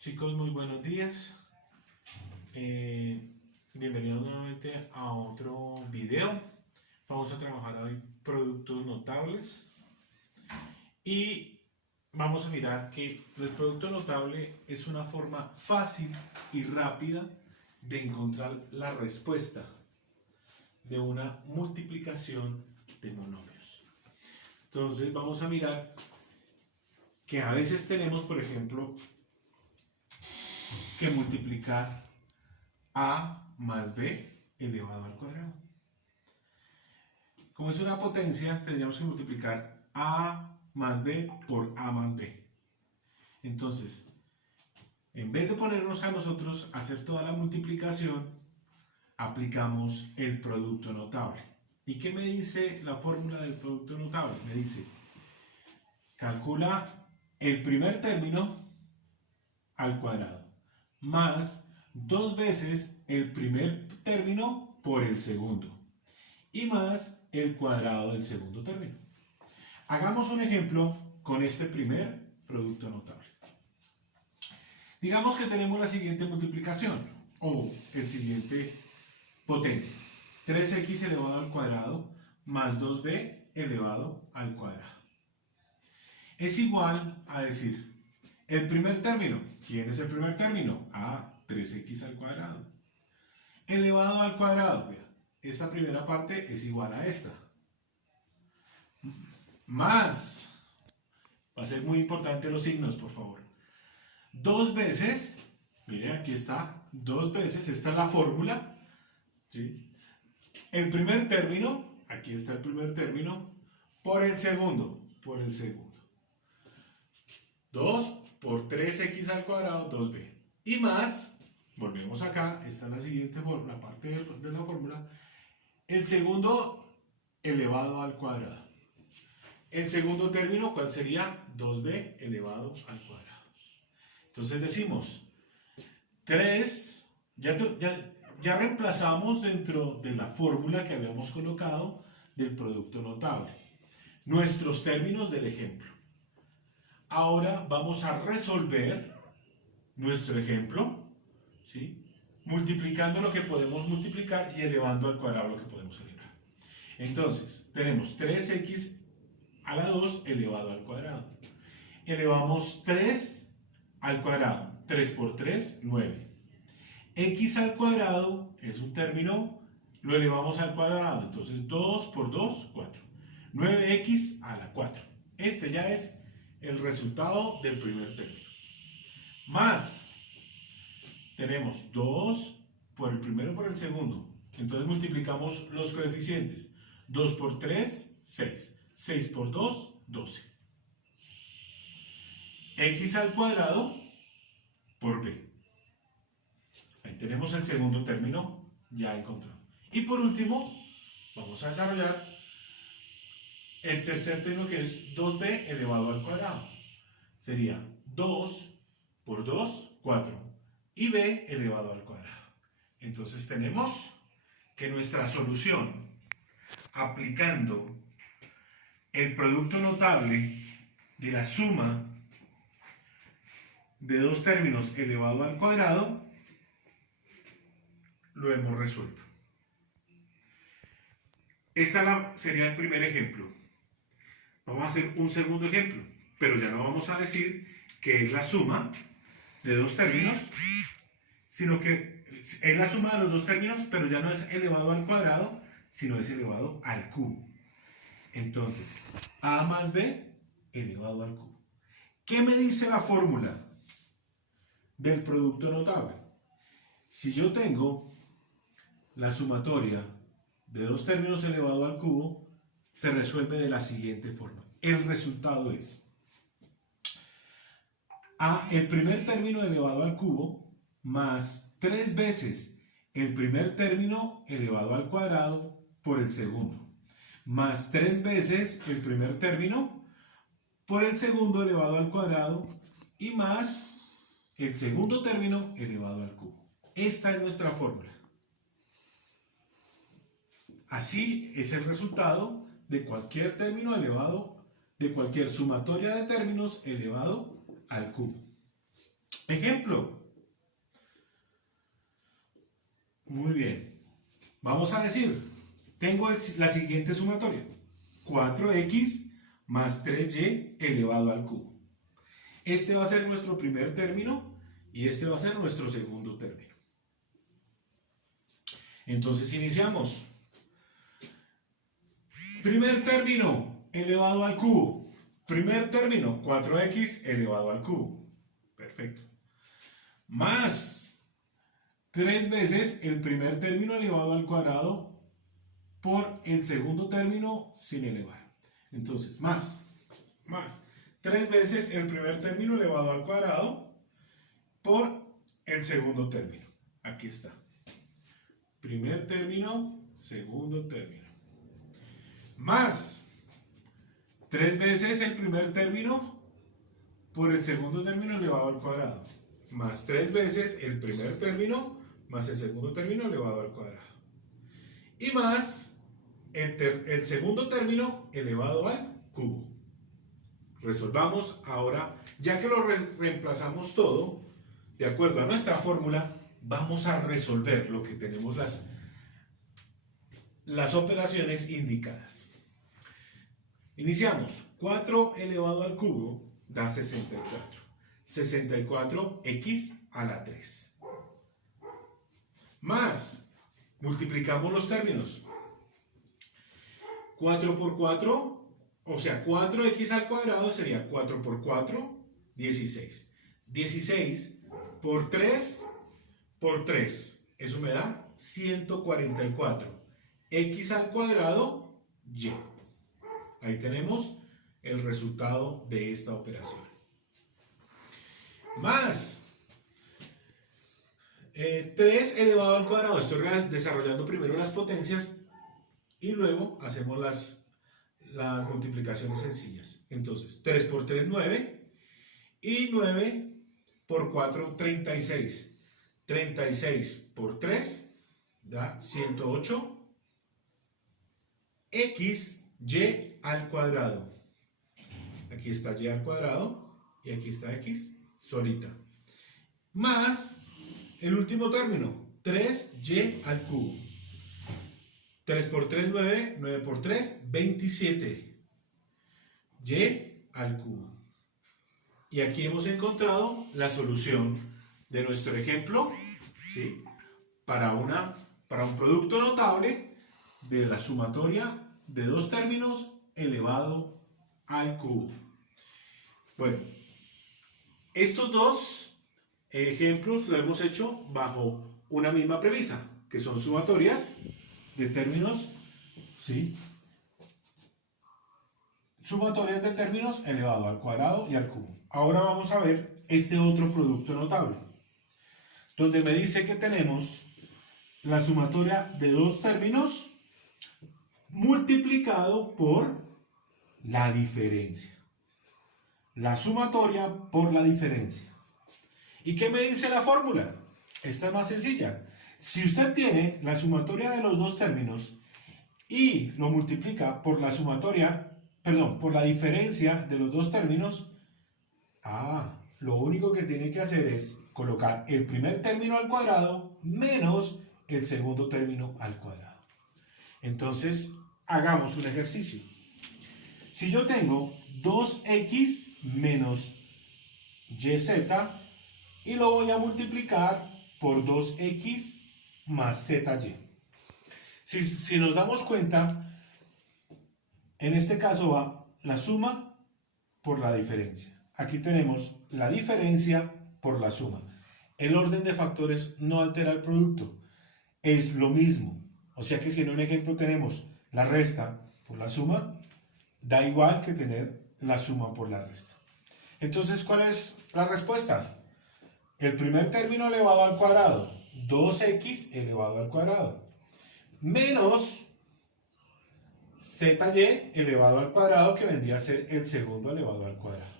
Chicos, muy buenos días. Bienvenidos nuevamente a otro video. Vamos a trabajar hoy productos notables y vamos a mirar que el producto notable es una forma fácil y rápida de encontrar la respuesta de una multiplicación de monomios. Entonces vamos a mirar que a veces tenemos, por ejemplo, que multiplicar a más b elevado al cuadrado. Como es una potencia, tendríamos que multiplicar a más b por a más b. Entonces, en vez de ponernos a nosotros a hacer toda la multiplicación, aplicamos el producto notable. ¿Y qué me dice la fórmula del producto notable? Me dice, calcula el primer término al cuadrado más 2 veces el primer término por el segundo y más el cuadrado del segundo término. Hagamos un ejemplo con este primer producto notable. Digamos que tenemos la siguiente multiplicación o el siguiente potencia. 3x elevado al cuadrado más 2b elevado al cuadrado. Es igual a decir, el primer término. ¿Quién es el primer término? 3x al cuadrado. Elevado al cuadrado. Vea, esta primera parte es igual a esta. Más. Va a ser muy importante los signos, por favor. 2 veces. Mire, aquí está. 2 veces. Esta es la fórmula. ¿Sí? El primer término. Aquí está el primer término. Por el segundo. Por el segundo. 2 por 3x al cuadrado, 2b. Y más, volvemos acá, esta es la siguiente fórmula, parte de la fórmula, el segundo elevado al cuadrado. El segundo término, ¿cuál sería? 2b elevado al cuadrado. Entonces decimos, 3, ya reemplazamos dentro de la fórmula que habíamos colocado del producto notable nuestros términos del ejemplo. Ahora vamos a resolver nuestro ejemplo, ¿sí? Multiplicando lo que podemos multiplicar y elevando al cuadrado lo que podemos elevar. Entonces, tenemos 3x a la 2 elevado al cuadrado. Elevamos 3 al cuadrado. 3 por 3, 9. X al cuadrado es un término, lo elevamos al cuadrado. Entonces, 2 por 2, 4. 9x a la 4. Este ya es el resultado del primer término. Más, tenemos 2 por el primero por el segundo. Entonces multiplicamos los coeficientes. 2 por 3, 6. 6 por 2, 12. X al cuadrado por b. Ahí tenemos el segundo término ya encontrado. Y por último, vamos a desarrollar el tercer término, que es 2b elevado al cuadrado. Sería 2 por 2, 4. Y b elevado al cuadrado. Entonces tenemos que nuestra solución, aplicando el producto notable de la suma de dos términos elevado al cuadrado, lo hemos resuelto. Este sería el primer ejemplo. Vamos a hacer un segundo ejemplo, pero ya no vamos a decir que es la suma de dos términos, sino que es la suma de los dos términos, pero ya no es elevado al cuadrado, sino es elevado al cubo. Entonces, a más b elevado al cubo. ¿Qué me dice la fórmula del producto notable? Si yo tengo la sumatoria de dos términos elevado al cubo, se resuelve de la siguiente forma. El resultado es el primer término elevado al cubo más 3 veces el primer término elevado al cuadrado por el segundo, más 3 veces el primer término por el segundo elevado al cuadrado y más el segundo término elevado al cubo. Esta es nuestra fórmula. Así es el resultado de cualquier término elevado, de cualquier sumatoria de términos elevado al cubo. Ejemplo. Muy bien. Vamos a decir, tengo la siguiente sumatoria. 4x más 3y elevado al cubo. Este va a ser nuestro primer término y este va a ser nuestro segundo término. Entonces iniciamos. Primer término elevado al cubo. Primer término, 4x elevado al cubo. Perfecto. Más 3 veces el primer término elevado al cuadrado por el segundo término sin elevar. Entonces, más 3 veces el primer término elevado al cuadrado por el segundo término. Aquí está. Primer término, segundo término. Más 3 veces el primer término por el segundo término elevado al cuadrado. Más 3 veces el primer término más el segundo término elevado al cuadrado. Y más el segundo término elevado al cubo. Resolvamos ahora, ya que lo reemplazamos todo, de acuerdo a nuestra fórmula, vamos a resolver lo que tenemos las operaciones indicadas. Iniciamos. 4 elevado al cubo da 64. 64x a la 3. Más, multiplicamos los términos. 4 por 4, o sea, 4x al cuadrado sería 4 por 4, 16. 16 por 3, eso me da 144. X al cuadrado, y. Ahí tenemos el resultado de esta operación. Más 3 elevado al cuadrado. Estoy desarrollando primero las potencias y luego hacemos las multiplicaciones sencillas. Entonces, 3 por 3, 9. Y 9 por 4, 36. 36 por 3 da 108. X, y al cuadrado. Aquí está y al cuadrado y aquí está x solita. Más el último término, 3y al cubo. 3 por 3, 9. 9 por 3, 27. Y al cubo. Y aquí hemos encontrado la solución de nuestro ejemplo, ¿sí? Para un producto notable de la sumatoria de dos términos elevado al cubo. Bueno, estos dos ejemplos los hemos hecho bajo una misma premisa, que son sumatorias de términos, ¿sí? Sumatorias de términos elevado al cuadrado y al cubo. Ahora vamos a ver este otro producto notable, donde me dice que tenemos la sumatoria de dos términos multiplicado por la diferencia. La sumatoria por la diferencia. ¿Y qué me dice la fórmula? Esta es más sencilla. Si usted tiene la sumatoria de los dos términos y lo multiplica por la sumatoria, perdón, por la diferencia de los dos términos, lo único que tiene que hacer es colocar el primer término al cuadrado menos el segundo término al cuadrado. Entonces, hagamos un ejercicio. Si yo tengo 2x menos yz y lo voy a multiplicar por 2x más zy. Si nos damos cuenta, en este caso va la suma por la diferencia. Aquí tenemos la diferencia por la suma. El orden de factores no altera el producto. Es lo mismo. O sea que si en un ejemplo tenemos la resta por la suma, da igual que tener la suma por la resta. Entonces, ¿cuál es la respuesta? El primer término elevado al cuadrado, 2x elevado al cuadrado, menos zy elevado al cuadrado, que vendría a ser el segundo elevado al cuadrado.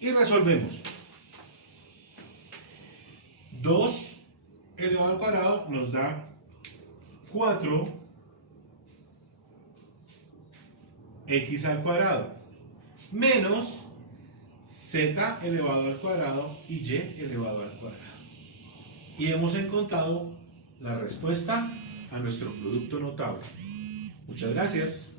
Y resolvemos. 2 elevado al cuadrado nos da 4x al cuadrado menos zy z elevado al cuadrado y y elevado al cuadrado. Y hemos encontrado la respuesta a nuestro producto notable. Muchas gracias.